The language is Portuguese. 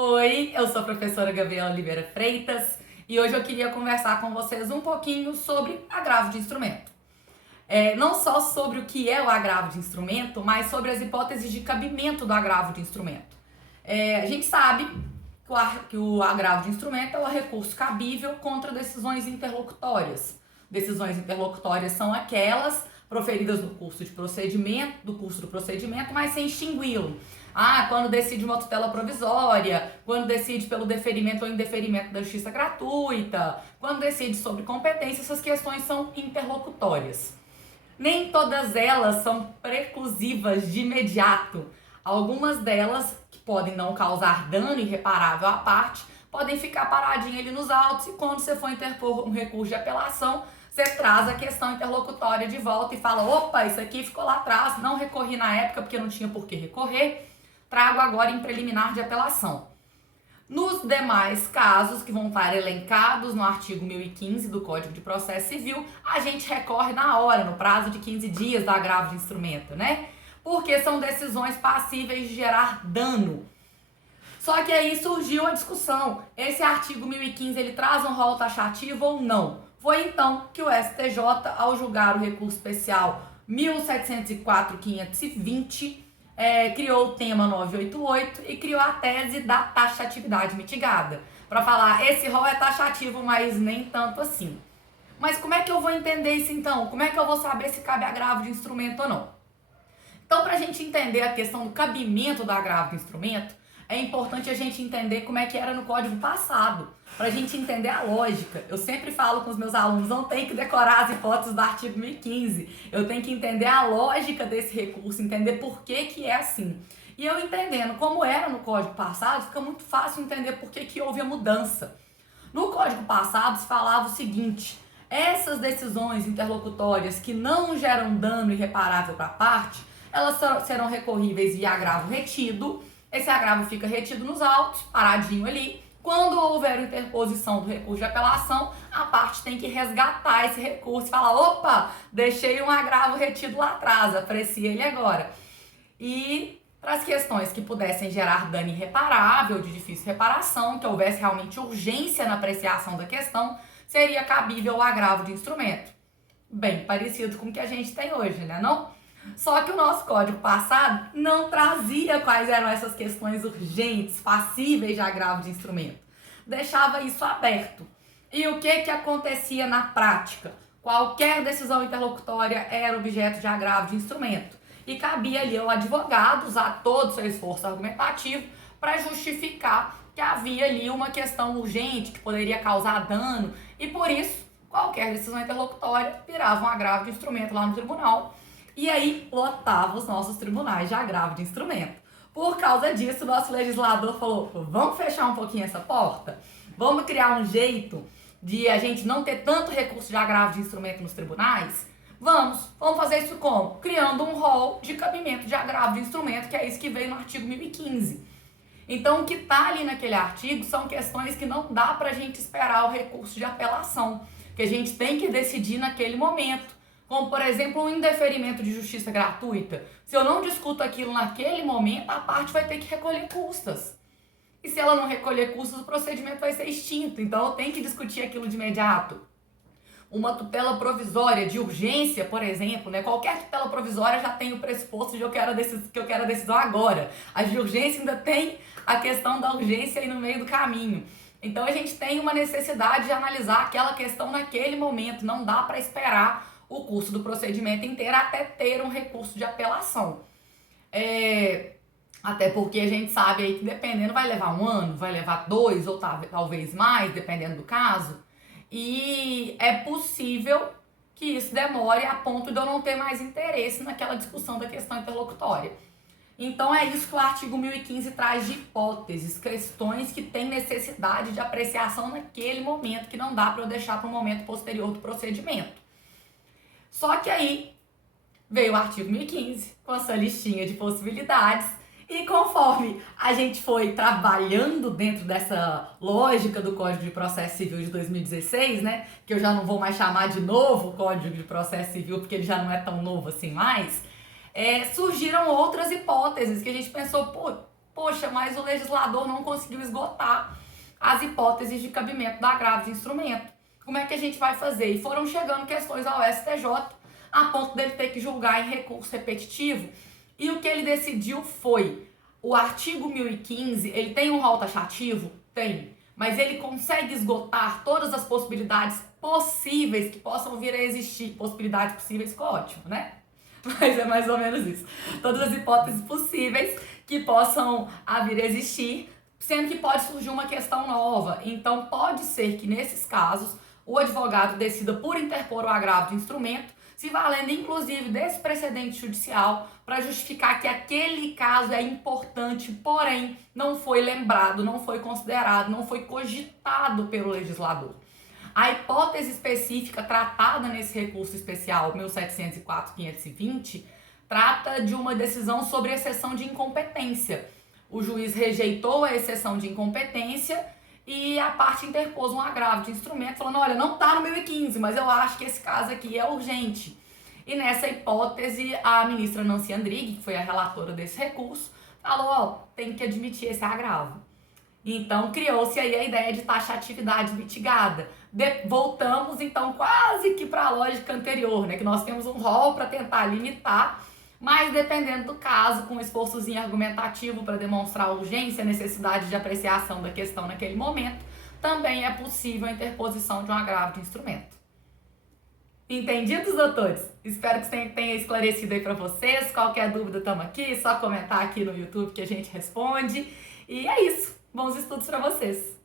Oi, eu sou a professora Gabriela Oliveira Freitas e hoje eu queria conversar com vocês um pouquinho sobre agravo de instrumento. Não só sobre o que é o agravo de instrumento, mas sobre as hipóteses de cabimento do agravo de instrumento. A gente sabe que o agravo de instrumento é o recurso cabível contra decisões interlocutórias. Decisões interlocutórias são aquelas proferidas no curso do procedimento, mas sem extingui-lo. Quando decide uma tutela provisória, quando decide pelo deferimento ou indeferimento da justiça gratuita, quando decide sobre competência, essas questões são interlocutórias. Nem todas elas são preclusivas de imediato. Algumas delas, que podem não causar dano irreparável à parte, podem ficar paradinhas ali nos autos e quando você for interpor um recurso de apelação, você traz a questão interlocutória de volta e fala: opa, isso aqui ficou lá atrás, não recorri na época porque não tinha por que recorrer, trago agora em preliminar de apelação. Nos demais casos que vão estar elencados no artigo 1015 do Código de Processo Civil, a gente recorre na hora, no prazo de 15 dias do agravo de instrumento, né? Porque são decisões passíveis de gerar dano. Só que aí surgiu a discussão: esse artigo 1015 ele traz um rol taxativo ou não? Foi então que o STJ, ao julgar o recurso especial 1704.520, criou o tema 988 e criou a tese da taxatividade mitigada, para falar: esse rol é taxativo, mas nem tanto assim. Mas como é que eu vou entender isso então? Como é que eu vou saber se cabe agravo de instrumento ou não? Então, para a gente entender a questão do cabimento do agravo de instrumento, é importante a gente entender como é que era no código passado, para a gente entender a lógica. Eu sempre falo com os meus alunos: não tem que decorar as hipóteses do artigo 1015, eu tenho que entender a lógica desse recurso, entender por que é assim. E eu entendendo como era no código passado, fica muito fácil entender por que houve a mudança. No código passado se falava o seguinte: essas decisões interlocutórias que não geram dano irreparável para a parte, elas serão recorríveis via agravo retido. Esse agravo fica retido nos autos, paradinho ali. Quando houver interposição do recurso de apelação, a parte tem que resgatar esse recurso e falar: opa, deixei um agravo retido lá atrás, aprecie ele agora. E para as questões que pudessem gerar dano irreparável, de difícil reparação, que houvesse realmente urgência na apreciação da questão, seria cabível o agravo de instrumento. Bem parecido com o que a gente tem hoje, né não? Só que o nosso código passado não trazia quais eram essas questões urgentes, passíveis de agravo de instrumento. Deixava isso aberto. E o que acontecia na prática? Qualquer decisão interlocutória era objeto de agravo de instrumento. E cabia ali ao advogado usar todo o seu esforço argumentativo para justificar que havia ali uma questão urgente que poderia causar dano. E por isso, qualquer decisão interlocutória virava um agravo de instrumento lá no tribunal. E aí lotava os nossos tribunais de agravo de instrumento. Por causa disso, o nosso legislador falou: vamos fechar um pouquinho essa porta? Vamos criar um jeito de a gente não ter tanto recurso de agravo de instrumento nos tribunais? Vamos fazer isso como? Criando um rol de cabimento de agravo de instrumento, que é isso que veio no artigo 1015. Então, o que está ali naquele artigo são questões que não dá para a gente esperar o recurso de apelação, que a gente tem que decidir naquele momento. Como, por exemplo, um indeferimento de justiça gratuita. Se eu não discuto aquilo naquele momento, a parte vai ter que recolher custas. E se ela não recolher custas, o procedimento vai ser extinto. Então, eu tenho que discutir aquilo de imediato. Uma tutela provisória de urgência, por exemplo, né? Qualquer tutela provisória já tem o pressuposto de que eu quero a decisão agora. A de urgência ainda tem a questão da urgência aí no meio do caminho. Então, a gente tem uma necessidade de analisar aquela questão naquele momento. Não dá para esperar o curso do procedimento inteiro até ter um recurso de apelação. Até porque a gente sabe aí que dependendo vai levar 1 ano, vai levar 2 ou talvez mais, dependendo do caso. E é possível que isso demore a ponto de eu não ter mais interesse naquela discussão da questão interlocutória. Então é isso que o artigo 1015 traz de hipóteses, questões que têm necessidade de apreciação naquele momento, que não dá para eu deixar para um momento posterior do procedimento. Só que aí veio o artigo 1015 com essa listinha de possibilidades e conforme a gente foi trabalhando dentro dessa lógica do Código de Processo Civil de 2016, né, que eu já não vou mais chamar de novo Código de Processo Civil porque ele já não é tão novo assim mais, surgiram outras hipóteses que a gente pensou: poxa, mas o legislador não conseguiu esgotar as hipóteses de cabimento do agravo de instrumento. Como é que a gente vai fazer? E foram chegando questões ao STJ a ponto dele ter que julgar em recurso repetitivo. E o que ele decidiu foi, o artigo 1015, ele tem um rol taxativo? Tem. Mas ele consegue esgotar todas as possibilidades possíveis que possam vir a existir. Possibilidades possíveis ficou ótimo, né? Mas é mais ou menos isso. Todas as hipóteses possíveis que possam vir a existir, sendo que pode surgir uma questão nova. Então pode ser que nesses casos o advogado decida por interpor o agravo de instrumento, se valendo inclusive desse precedente judicial para justificar que aquele caso é importante, porém não foi lembrado, não foi considerado, não foi cogitado pelo legislador. A hipótese específica tratada nesse recurso especial 1704-520 trata de uma decisão sobre exceção de incompetência. O juiz rejeitou a exceção de incompetência e a parte interpôs um agravo de instrumento, falando, olha, não está no 1015, mas eu acho que esse caso aqui é urgente. E nessa hipótese, a ministra Nancy Andrighi, que foi a relatora desse recurso, falou, ó, tem que admitir esse agravo. Então, criou-se aí a ideia de taxatividade mitigada. Voltamos, então, quase que para a lógica anterior, né? Que nós temos um rol para tentar limitar, mas dependendo do caso, com um esforçozinho argumentativo para demonstrar a urgência, a necessidade de apreciação da questão naquele momento, também é possível a interposição de um agravo de instrumento. Entendidos, doutores? Espero que tenha esclarecido aí para vocês. Qualquer dúvida, estamos aqui, só comentar aqui no YouTube que a gente responde. E é isso. Bons estudos para vocês!